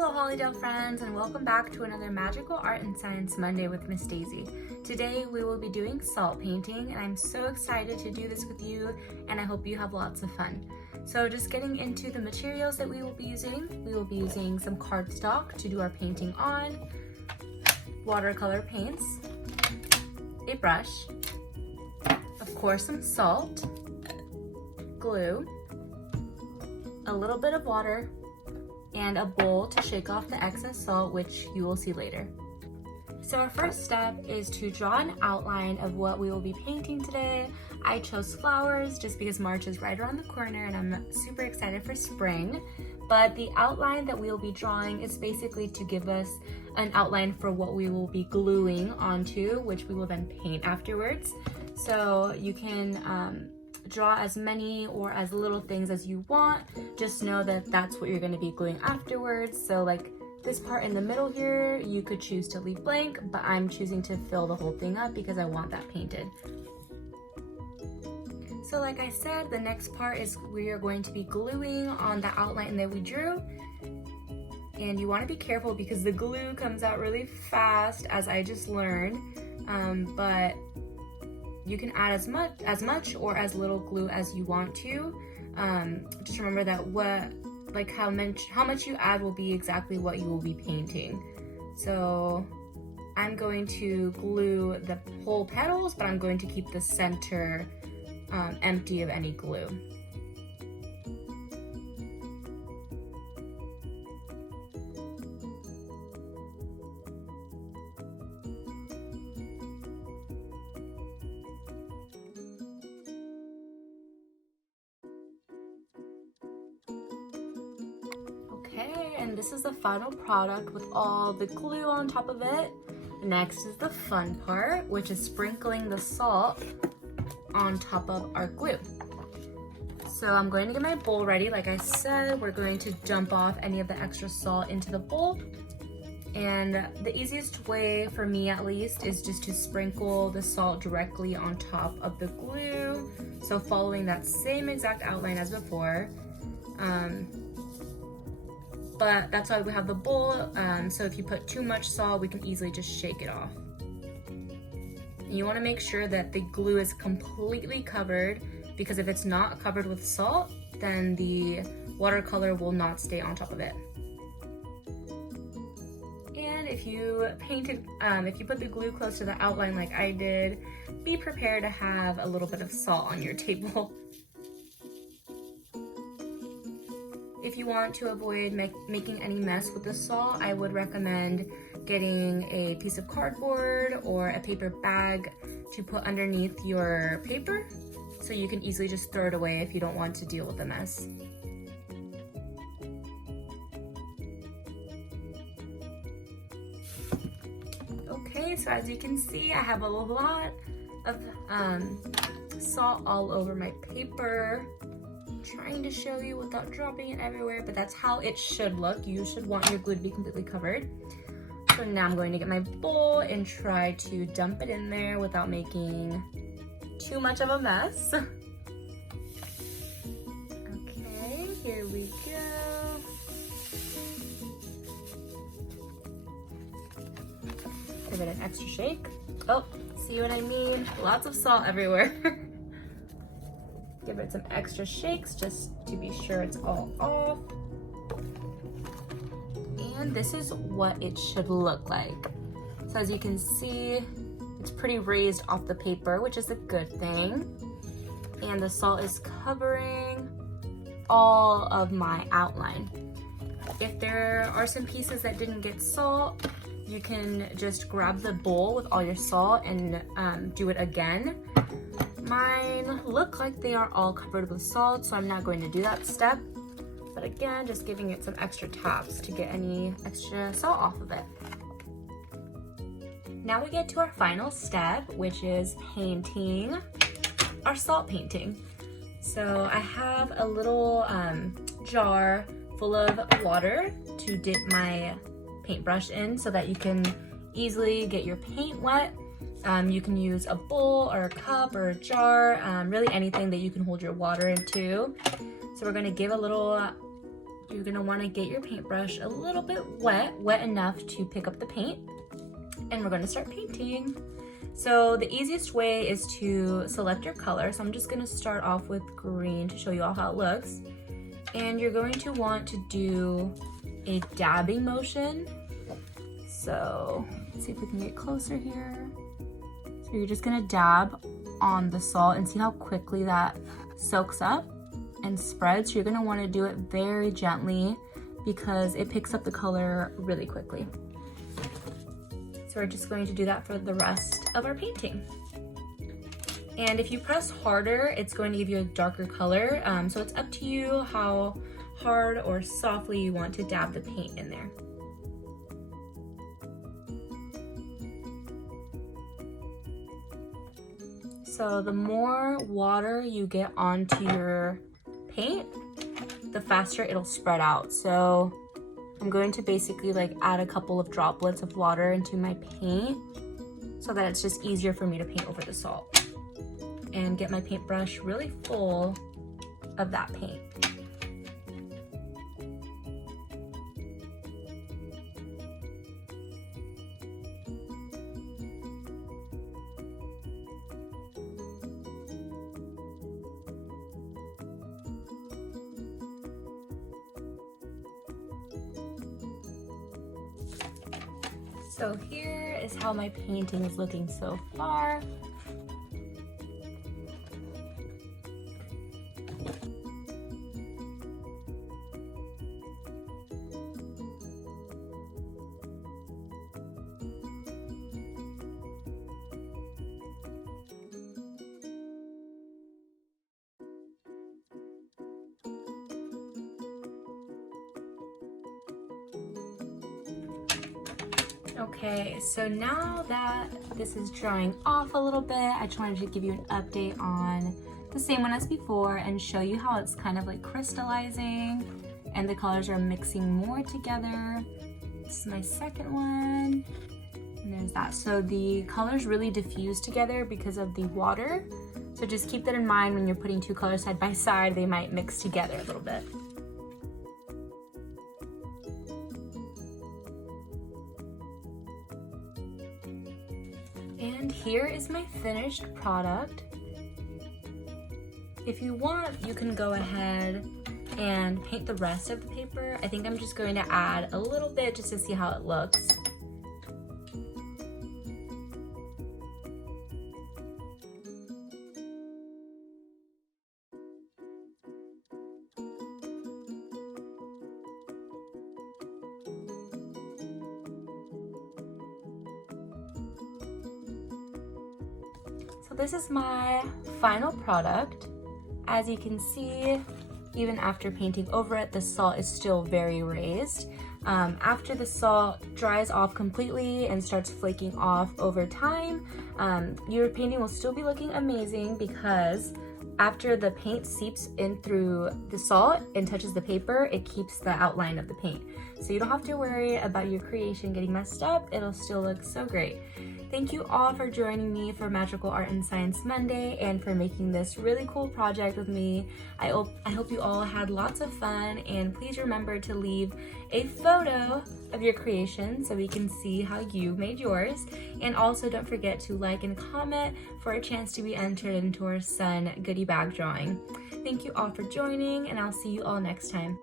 Hello Hollydale friends, and welcome back to another Magical Art and Science Monday with Miss Daisy. Today we will be doing salt painting, and I'm so excited to do this with you, and I hope you have lots of fun. So just getting into the materials that we will be using some cardstock to do our painting on, watercolor paints, a brush, of course some salt, glue, a little bit of water, and a bowl to shake off the excess salt, which you will see later. So our first step is to draw an outline of what we will be painting today. I chose flowers just because March is right around the corner and I'm super excited for spring. But the outline that we will be drawing is basically to give us an outline for what we will be gluing onto, which we will then paint afterwards. So you can draw as many or as little things as you want. Just know that that's what you're going to be gluing afterwards. So like this part in the middle here, you could choose to leave blank, but I'm choosing to fill the whole thing up because I want that painted. So like I said, the next part is we are going to be gluing on the outline that we drew. And you want to be careful because the glue comes out really fast, as I just learned, but you can add as much or as little glue as you want to. Just remember that how much you add will be exactly what you will be painting. So I'm going to glue the whole petals, but I'm going to keep the center empty of any glue. Okay, and this is the final product with all the glue on top of it. Next is the fun part, which is sprinkling the salt on top of our glue. So I'm going to get my bowl ready. Like I said, we're going to dump off any of the extra salt into the bowl. And the easiest way, for me at least, is just to sprinkle the salt directly on top of the glue. So following that same exact outline as before. But that's why we have the bowl, so if you put too much salt, we can easily just shake it off. And you want to make sure that the glue is completely covered, because if it's not covered with salt, then the watercolor will not stay on top of it. And if you put the glue close to the outline like I did, be prepared to have a little bit of salt on your table. If you want to avoid making any mess with the salt, I would recommend getting a piece of cardboard or a paper bag to put underneath your paper, so you can easily just throw it away if you don't want to deal with the mess. Okay, so as you can see, I have a lot of salt all over my paper. Trying to show you without dropping it everywhere, but that's how it should look. You should want your glue to be completely covered. So now I'm going to get my bowl and try to dump it in there without making too much of a mess. Okay, here we go. Give it an extra shake. Oh, see what I mean? Lots of salt everywhere. Give it some extra shakes just to be sure it's all off. And this is what it should look like. So as you can see, it's pretty raised off the paper, which is a good thing. And the salt is covering all of my outline. If there are some pieces that didn't get salt, you can just grab the bowl with all your salt and do it again. Mine look like they are all covered with salt, so I'm not going to do that step. But again, just giving it some extra taps to get any extra salt off of it. Now we get to our final step, which is painting our salt painting. So I have a little jar full of water to dip my paintbrush in so that you can easily get your paint wet. You can use a bowl or a cup or a jar, really anything that you can hold your water into. So we're going to give a little you're gonna wanna get your paintbrush a little bit wet enough to pick up the paint, and we're gonna start painting. So the easiest way is to select your color. So I'm just gonna start off with green to show you all how it looks. And you're going to want to do a dabbing motion. So let's see if we can get closer here. So you're just gonna dab on the salt and see how quickly that soaks up and spreads. So you're gonna wanna do it very gently because it picks up the color really quickly. So we're just going to do that for the rest of our painting. And if you press harder, it's going to give you a darker color. So it's up to you how hard or softly you want to dab the paint in there. So the more water you get onto your paint, the faster it'll spread out. So I'm going to basically like add a couple of droplets of water into my paint so that it's just easier for me to paint over the salt and get my paintbrush really full of that paint. So here is how my painting is looking so far. Okay, so now that this is drying off a little bit, I just wanted to give you an update on the same one as before and show you how it's kind of like crystallizing and the colors are mixing more together. This is my second one, and there's that. So the colors really diffuse together because of the water. So just keep that in mind when you're putting two colors side by side, they might mix together a little bit. And here is my finished product. If you want, you can go ahead and paint the rest of the paper. I think I'm just going to add a little bit just to see how it looks. So this is my final product. As you can see, even after painting over it, the salt is still very raised. After the salt dries off completely and starts flaking off over time, your painting will still be looking amazing because after the paint seeps in through the salt and touches the paper, it keeps the outline of the paint. So you don't have to worry about your creation getting messed up. It'll still look so great. Thank you all for joining me for Magical Art and Science Monday and for making this really cool project with me. I hope you all had lots of fun, and please remember to leave a photo of your creation so we can see how you made yours. And also don't forget to like and comment for a chance to be entered into our Sun goodie bag drawing. Thank you all for joining, and I'll see you all next time.